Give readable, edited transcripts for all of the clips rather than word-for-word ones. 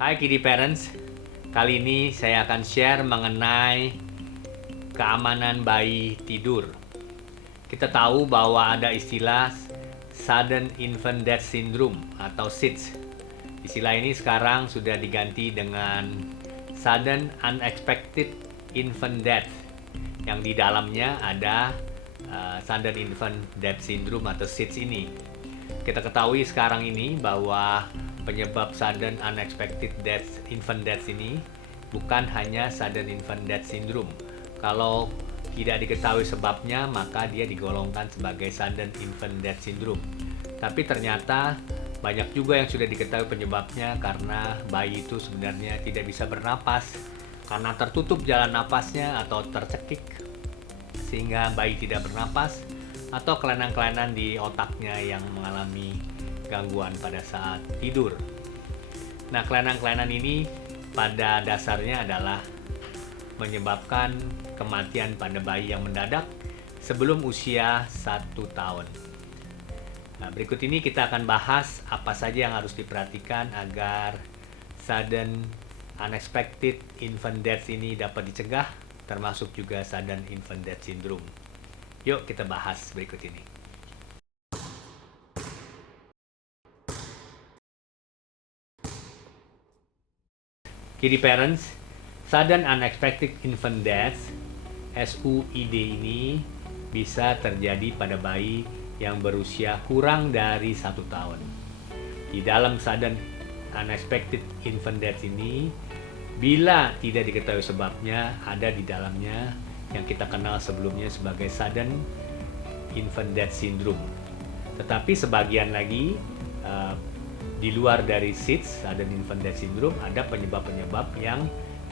Hai Kiddy Parents, kali ini saya akan share mengenai keamanan bayi tidur. Kita tahu bahwa ada istilah Sudden Infant Death Syndrome atau SIDS. Istilah ini sekarang sudah diganti dengan Sudden Unexpected Infant Death, yang di dalamnya ada Sudden Infant Death Syndrome atau SIDS ini. Kita ketahui sekarang ini bahwa penyebab sudden unexpected death, infant death ini bukan hanya sudden infant death syndrome. Kalau tidak diketahui sebabnya, maka dia digolongkan sebagai sudden infant death syndrome. Tapi ternyata banyak juga yang sudah diketahui penyebabnya karena bayi itu sebenarnya tidak bisa bernapas karena tertutup jalan napasnya atau tercekik sehingga bayi tidak bernapas, atau kelainan-kelainan di otaknya yang mengalami gangguan pada saat tidur. Nah, kelainan-kelainan ini pada dasarnya adalah menyebabkan kematian pada bayi yang mendadak sebelum usia 1 tahun. Nah, berikut ini kita akan bahas apa saja yang harus diperhatikan agar sudden unexpected infant death ini dapat dicegah, termasuk juga sudden infant death syndrome. Yuk kita bahas berikut ini. Kiddy Parents, Sudden Unexpected Infant Death (SUID) ini bisa terjadi pada bayi yang berusia kurang dari 1 tahun. Di dalam Sudden Unexpected Infant Death ini, bila tidak diketahui sebabnya, ada di dalamnya yang kita kenal sebelumnya sebagai Sudden Infant Death Syndrome. Tetapi sebagian lagi di luar dari SIDS, Sudden Infant Death Syndrome, ada penyebab-penyebab yang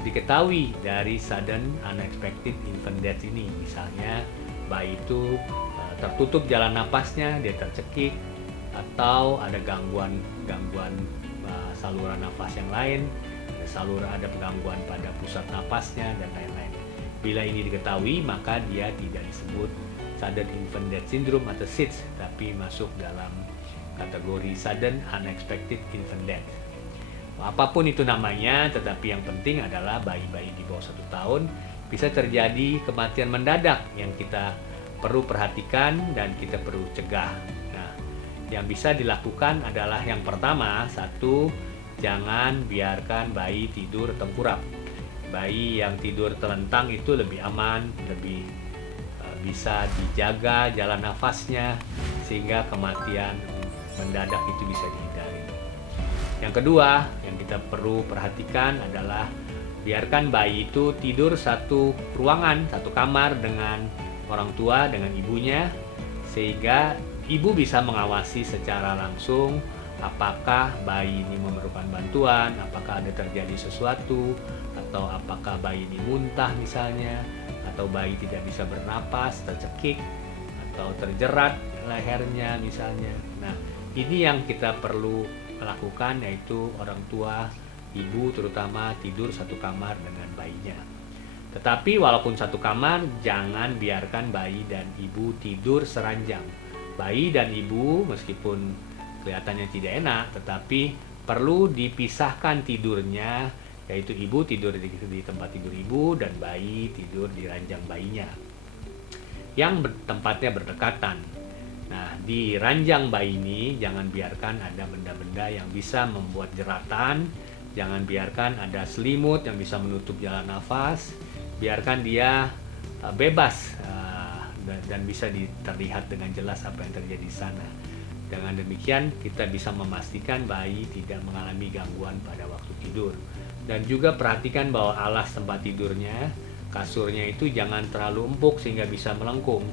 diketahui dari Sudden Unexpected Infant Death ini. Misalnya bayi itu tertutup jalan napasnya, dia tercekik, atau ada gangguan saluran nafas yang lain, ada gangguan pada pusat napasnya dan lain-lain. Bila ini diketahui, maka dia tidak disebut Sudden Infant Death Syndrome atau SIDS, tapi masuk dalam kategori Sudden Unexpected Infant Death. Apapun itu namanya, tetapi yang penting adalah bayi-bayi di bawah 1 tahun bisa terjadi kematian mendadak yang kita perlu perhatikan dan kita perlu cegah. Nah, yang bisa dilakukan adalah yang pertama, satu, jangan biarkan bayi tidur tengkurap. Bayi yang tidur telentang itu lebih aman, lebih bisa dijaga jalan nafasnya sehingga kematian mendadak itu bisa dihindari. Yang kedua yang kita perlu perhatikan adalah biarkan bayi itu tidur satu ruangan, satu kamar dengan orang tua, dengan ibunya, sehingga ibu bisa mengawasi secara langsung apakah bayi ini memerlukan bantuan, apakah ada terjadi sesuatu, atau apakah bayi ini muntah misalnya, atau bayi tidak bisa bernapas, tercekik, atau terjerat lehernya misalnya. Nah, ini yang kita perlu lakukan, yaitu orang tua, ibu terutama, tidur satu kamar dengan bayinya. Tetapi walaupun satu kamar, jangan biarkan bayi dan ibu tidur seranjang. Bayi dan ibu meskipun kelihatannya tidak enak, tetapi perlu dipisahkan tidurnya, yaitu ibu tidur di tempat tidur ibu dan bayi tidur di ranjang bayinya yang tempatnya berdekatan. Nah, di ranjang bayi ini jangan biarkan ada benda-benda yang bisa membuat jeratan, jangan biarkan ada selimut yang bisa menutup jalan nafas, biarkan dia bebas dan bisa terlihat dengan jelas apa yang terjadi di sana. Dengan demikian kita bisa memastikan bayi tidak mengalami gangguan pada waktu tidur. Dan juga perhatikan bahwa alas tempat tidurnya, kasurnya itu jangan terlalu empuk sehingga bisa melengkung,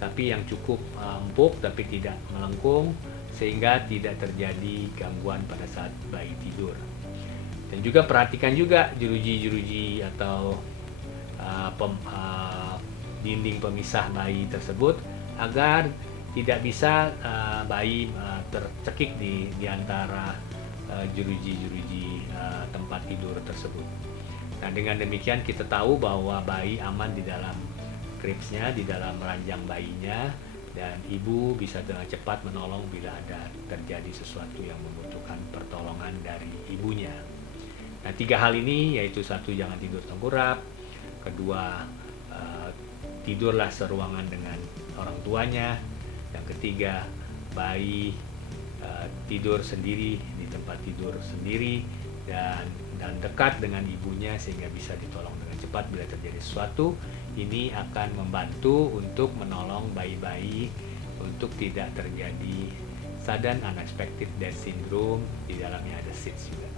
tapi yang cukup empuk tapi tidak melengkung sehingga tidak terjadi gangguan pada saat bayi tidur. Dan juga perhatikan juga jeruji-jeruji atau dinding pemisah bayi tersebut agar tidak bisa bayi tercekik di antara jeruji-jeruji tempat tidur tersebut. Nah, dengan demikian kita tahu bahwa bayi aman di dalam cribs-nya, di dalam ranjang bayinya, dan ibu bisa dengan cepat menolong bila ada terjadi sesuatu yang membutuhkan pertolongan dari ibunya. Nah, 3 hal ini yaitu: satu, jangan tidur tengkurap; kedua, tidurlah seruangan dengan orang tuanya; yang ketiga, bayi tidur sendiri di tempat tidur sendiri dan dekat dengan ibunya sehingga bisa ditolong dengan cepat bila terjadi sesuatu. Ini akan membantu untuk menolong bayi-bayi untuk tidak terjadi sudden unexpected death syndrome, di dalamnya ada SIDS juga.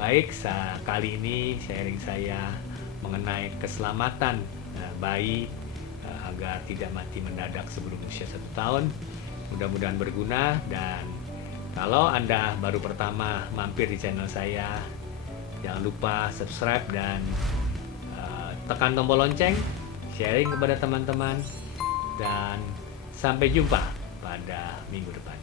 Baik, kali ini sharing saya mengenai keselamatan bayi agar tidak mati mendadak sebelum usia 1 tahun. Mudah-mudahan berguna, dan kalau Anda baru pertama mampir di channel saya, jangan lupa subscribe dan tekan tombol lonceng, sharing kepada teman-teman, dan sampai jumpa pada minggu depan.